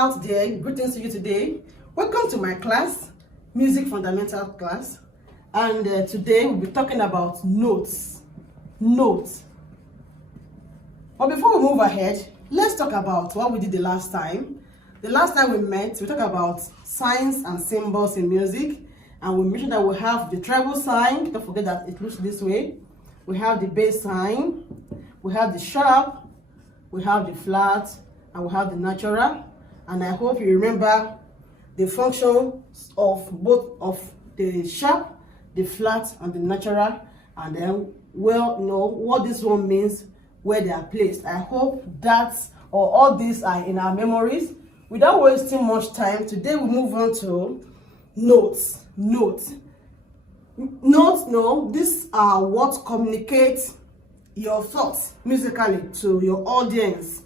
out there, greetings to you today. Welcome to my class, Music Fundamental class. And today we'll be talking about notes. Notes. But before we move ahead, let's talk about what we did the last time. The last time we met, we talked about signs and symbols in music. And we mentioned that we have the treble sign. Don't forget that it looks this way. We have the bass sign. We have the sharp. We have the flat. And we have the natural. And I hope you remember the functions of both of the sharp, the flat, and the natural. And then we'll know what this one means, where they are placed. I hope that or all these are in our memories. Without wasting much time, today we move on to notes. Notes. No, these are what communicates your thoughts musically to your audience.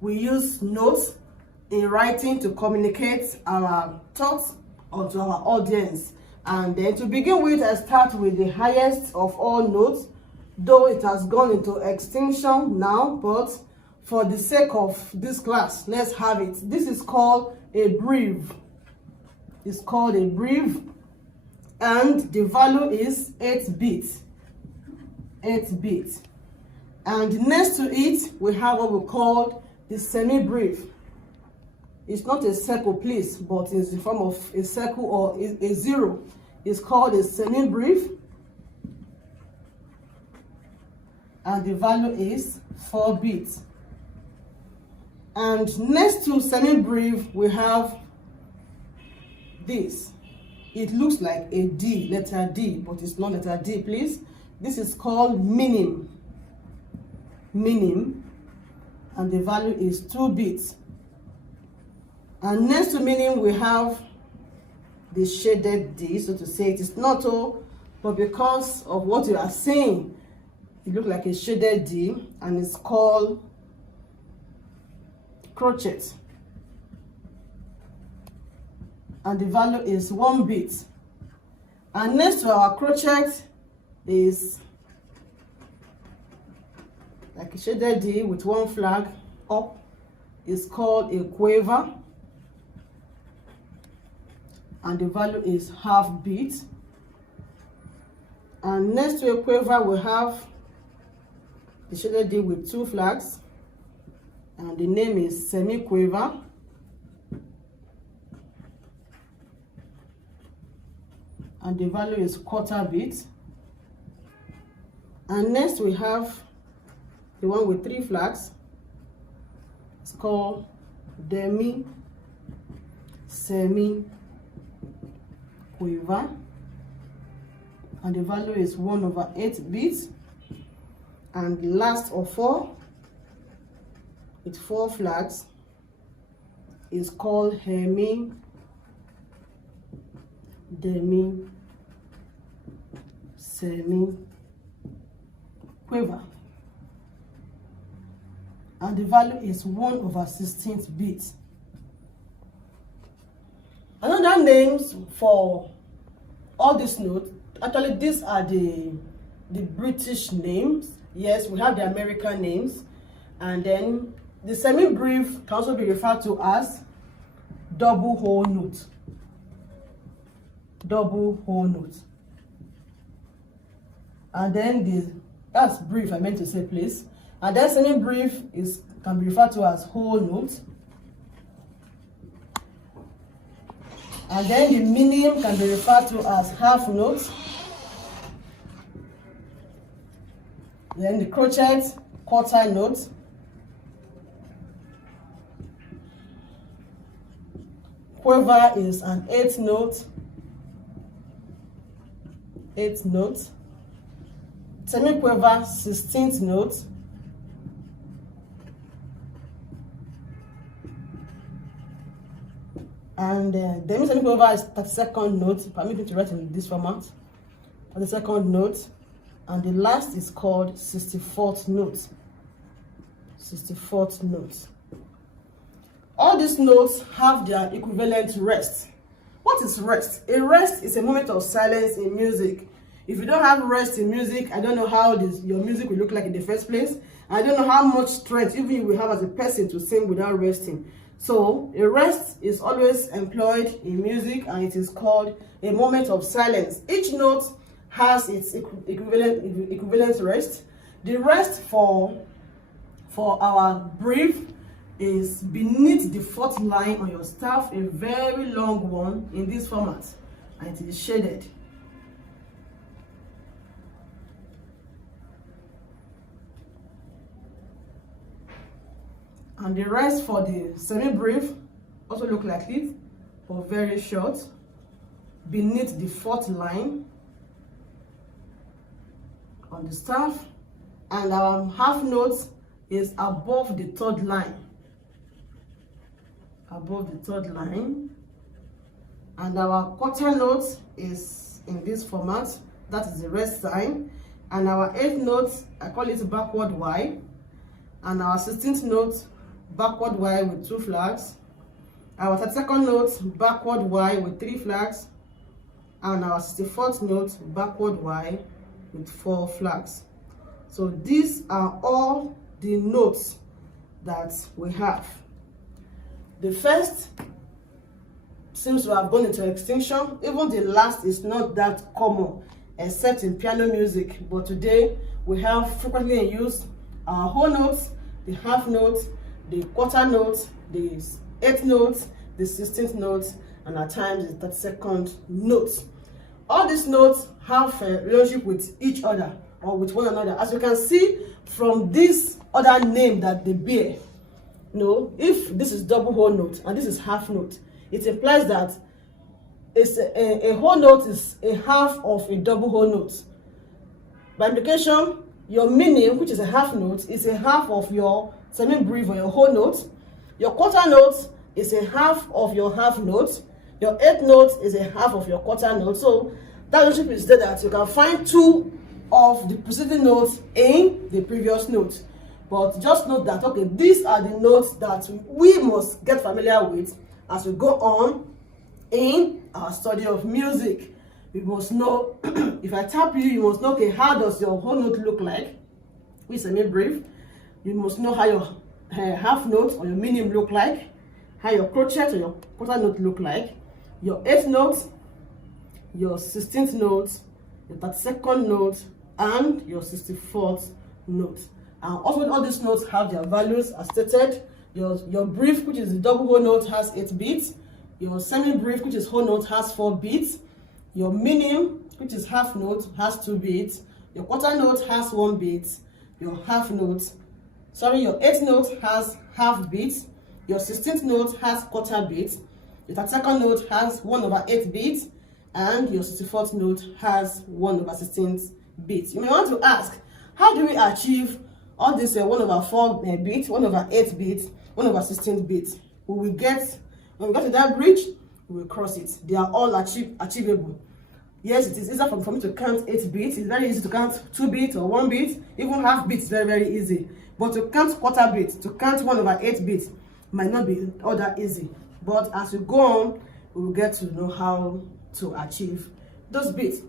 We use notes in writing to communicate our thoughts onto our audience. And then to begin with, I start with the highest of all notes, though it has gone into extinction now, but for the sake of this class, let's have it. This is called a breve. It's called a breve, and the value is 8 bits. 8 bits. And next to it, we have what we call the semi-breve. It's not a circle, please, but it's the form of a circle or a zero. It's called a semi-breve, and the value is 4 bits. And next to semi-breve, we have this. It looks like a D, letter D, but it's not letter D, please. This is called minim. Minim, and the value is 2 bits. And next to minim, we have the shaded D, so to say. It is not all, but because of what you are seeing, it looks like a shaded D, and it's called crochet. And the value is 1 bit. And next to our crochet is like a shaded D with 1 flag up. Is called a quiver, and the value is ½ bit. And next to a quiver, we have the shaded D with 2 flags, and the name is semi-quiver. And the value is ½ bit. And next we have the one with 3 flags. It's called demi, semi, quiver, and the value is 1/8 bits. And the last of 4 with 4 flags is called hemi, demi, semi, quiver, and the value is 1/16 bits. Another names for all these notes, actually these are the British names. Yes, we have the American names, and then the semi-breve can also be referred to as double whole note. Double whole note. And then that's breve, I meant to say, please. And then semi-breve can be referred to as whole note. And then the minim can be referred to as half note. Then the crochet, quarter note. Quiver is an 8th note. 8th note. Semi-quiver, 16th note. And the semi-quiver is 32nd note. Permit me to write in this format. 32nd note. And the last is called 64th note. 64th note. All these notes have their equivalent rest. What is rest? A rest is a moment of silence in music. If you don't have rest in music, I don't know how your music will look like in the first place. I don't know how much strength even you will have as a person to sing without resting. So a rest is always employed in music, and it is called a moment of silence. Each note has its equivalent rest. The rest for our brief is beneath the fourth line on your staff, a very long one in this format, and it is shaded. And the rest for the semi-brief also look like it, but very short, beneath the fourth line on the staff, and our half note is above the third line. Above the third line. And our quarter note is in this format, that is the rest sign. And our eighth note, I call it backward Y. And our 16th note, backward Y with 2 flags. Our 32nd note, backward Y with 3 flags. And our 64th note, backward Y with 4 flags. So these are all the notes that we have. The first seems to have gone into extinction. Even the last is not that common, except in piano music. But today we have frequently in use our whole notes, the half note, the quarter note, the eighth note, the 16th note, and at times the 32nd note. All these notes have a relationship with each other or with one another, as you can see from this other name that they bear. You know, if this is double whole note and this is half note, it implies that it's a whole note is a half of a double whole note. By implication, your meaning, which is a half note, is a half of your semi-brief or your whole note. Your quarter note is a half of your half note. Your eighth note is a half of your quarter note. So that relationship is there that you can find 2 of the preceding notes in the previous note. But just note that, okay, these are the notes that we must get familiar with as we go on in our study of music. We must know, if I tap you, you must know, okay, how does your whole note look like? With semi-brief. You must know how your half note or your medium look like, how your crochet or your quarter note look like, your eighth note, your 16th note, your 32nd note, and your 64th note. And also all these notes have their values as stated. Your brief, which is the double whole note, has 8 beats. Your semi-brief, which is whole note, has 4 beats. Your minim, which is half note, has 2 beats. Your quarter note has 1 beat. Your your eighth note has half beats. Your 16th note has quarter beats. Your 32nd note has 1/8 beats. And your 64th note has 1/16 beats. You may want to ask, how do we achieve all this 1/4 beats, 1/8 beats, 1/16 beats? When we get to that bridge, we will cross it. They are all achievable. Yes, it is easier for me to count 8 beats. It's very easy to count 2 beats or 1 beat. Even half beats is very, very easy. But to count quarter beats, to count 1/8 beats might not be all that easy. But as we go on, we will get to know how to achieve those beats.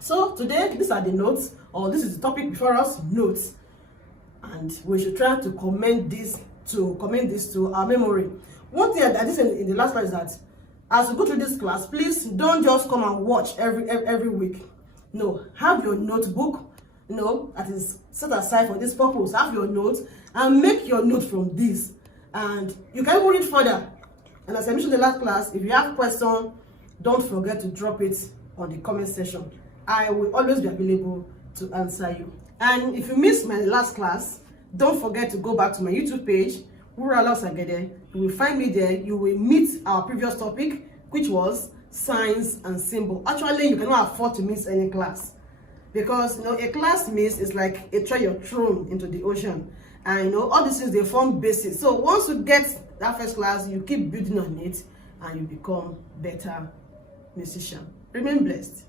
So today, these are the notes, or this is the topic before us, notes. And we should try to commend this to our memory. One thing that I said in the last class is that as you go through this class, please don't just come and watch every week. No, have your notebook, that is set aside for this purpose. Have your notes and make your note from this. And you can even read further. And as I mentioned in the last class, if you have questions, don't forget to drop it on the comment section. I will always be available to answer you. And if you missed my last class, don't forget to go back to my YouTube page, Wuraola Osagiede. You will find me there. You will meet our previous topic, which was signs and symbol. Actually, you cannot afford to miss any class, because a class miss is like a treasure thrown into the ocean. And all these things, they form basis. So once you get that first class, you keep building on it and you become better musician. Remain blessed.